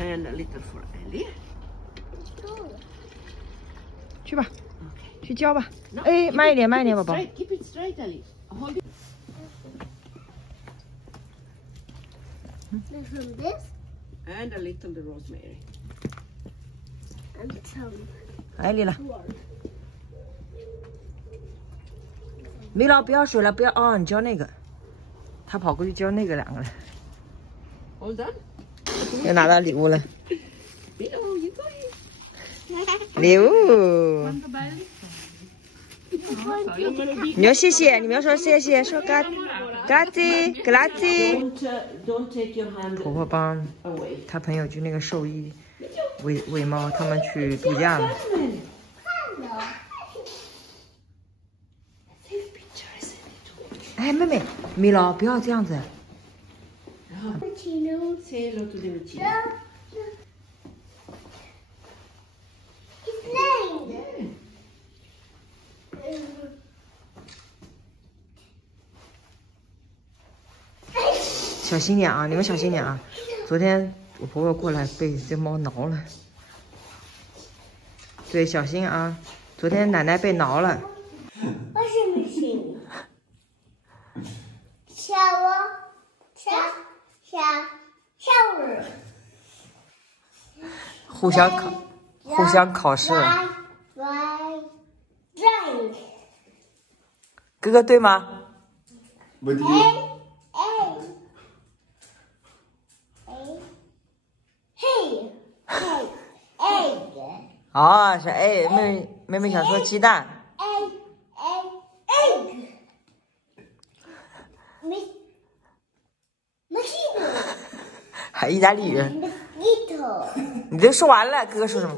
And a little for Ellie. 去吧，去教吧。哎，慢一点，慢一点，宝宝。 Keep it straight, Ellie. Hold it. From this And a little the rosemary. and some. 哎，丽了。没了，不要水了，不要啊！你教那个，他跑过去教那个两个了。 All done? 又拿到礼物了。 Milo, you go in. 礼物。你要谢谢，你们要说谢谢，说grazie。 Don't take your hand 婆婆帮 away. 她朋友去那个兽医喂猫，他们去度假了。哎，妹妹，米老不要这样子。 Say hello to the Michino. He's playing. 小心点啊，你们小心点啊！昨天我婆婆过来被这猫挠了。对，小心啊！昨天奶奶被挠了。 Washing machine. Shower. Shower. 互相考试。 Drink. 哥哥对吗？ But you, Egg. 哦，是哎，妹妹想说鸡蛋。 Egg. Mosquito. 还意大利人。 Mosquito. 你都说完了，哥哥说什么？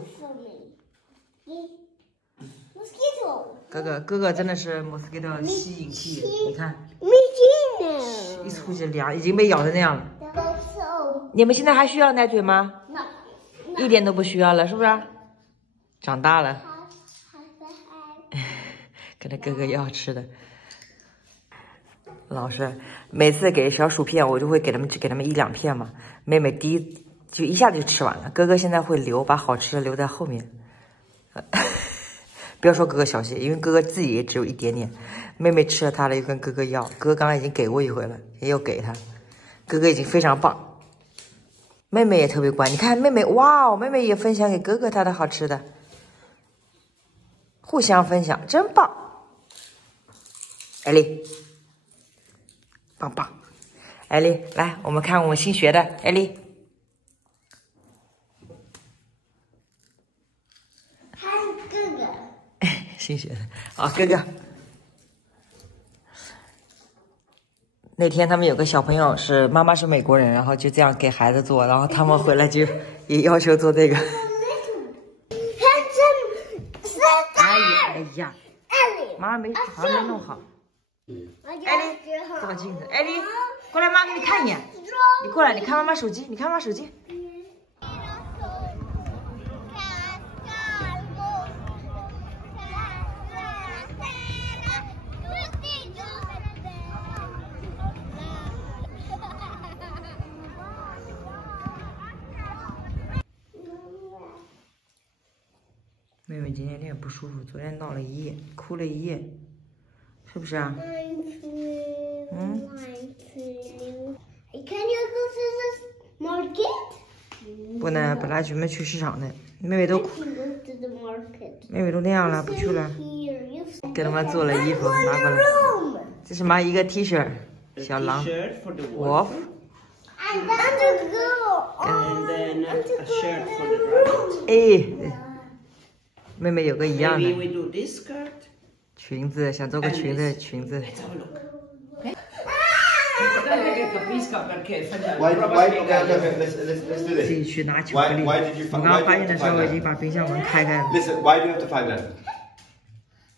Mosquito. 哥哥真的是 mosquito 吸引器，你看， Mosquito. 一出去凉，已经被咬成那样了。 So. 你们现在还需要奶嘴吗？ No. 一点都不需要了，是不是？长大了，跟他哥哥要吃的。老师每次给小薯片，我就会给他们一两片嘛。妹妹就一下子就吃完了，哥哥现在会把好吃的留在后面。不要说哥哥小气，因为哥哥自己也只有一点点，妹妹吃了他的又跟哥哥要。哥哥刚刚已经给过一回了，也有给他。哥哥已经非常棒，妹妹也特别乖。你看妹妹，哇哦，妹妹也分享给哥哥他的好吃的，互相分享，真棒。艾丽，棒棒。艾丽，来，我们看我们新学的艾丽。 新学的啊，哥哥。那天他们有个小朋友是妈妈是美国人，然后就这样给孩子做，然后他们回来就也要求做这个。哎呀，妈没好像没弄好。艾丽，照镜子。艾丽，过来，妈给你看一眼。你过来，你看妈妈手机，你看妈妈手机。 妹妹今天有点不舒服，昨天闹了一夜，哭了一夜，是不是啊？嗯。Can you go to the market? 不能，本来准备去市场的，妹妹都哭， Go to the market. 妹妹都那样了，不去了。 Here, you 给他们做了衣服，拿过来。 room. 这是妈一个 T 恤， A 小狼 t-shirt for the ，wolf， And then to go. and then a shirt for the rabbit. 哎，妹妹有个一样 Maybe 的 we do this skirt. 裙子，想做个裙子， Let's have a look. Okay? why, okay, let's do 自己 this. 去拿巧克力。 Why did you 我刚刚发现的时候已经把冰箱门开开了。 Listen, why do you have to find that?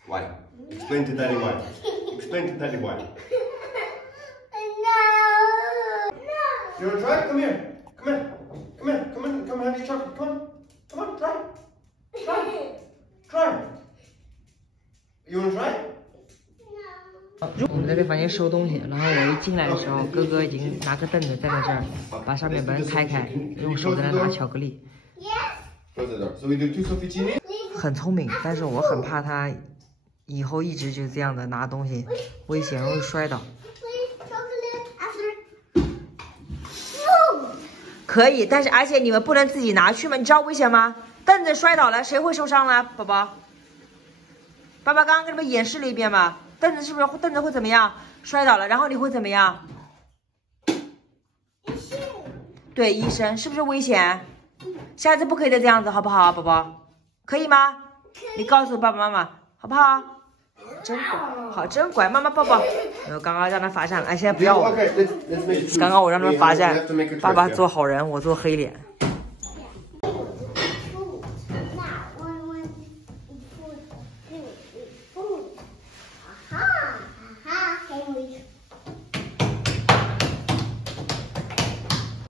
Why? Explain to Daddy why. Explain to Daddy why. No. You want to try? Come here. Come here. Come here. Come on. Come have your chocolate. Come on. Come on. Try. Try. Try. You want to try? 我们的在这房间收东西，然后我一进来的时候，哥哥已经拿个凳子站在这儿，把上面门开开，用手在那拿巧克力。很聪明，但是我很怕他以后一直就这样的拿东西，危险容易摔倒。可以，但是而且你们不能自己拿去吗？你知道危险吗？凳子摔倒了，谁会受伤呢？宝宝，爸爸刚刚给你们演示了一遍嘛。凳子是不是凳子会怎么样？摔倒了，然后你会怎么样？对，医生是不是危险？下次不可以再这样子，好不好，宝宝？可以吗？你告诉爸爸妈妈，好不好？真乖，好，真乖，妈妈抱抱。我刚刚让他罚站了，哎，现在不要我。刚刚我让他们罚站，爸爸做好人，我做黑脸。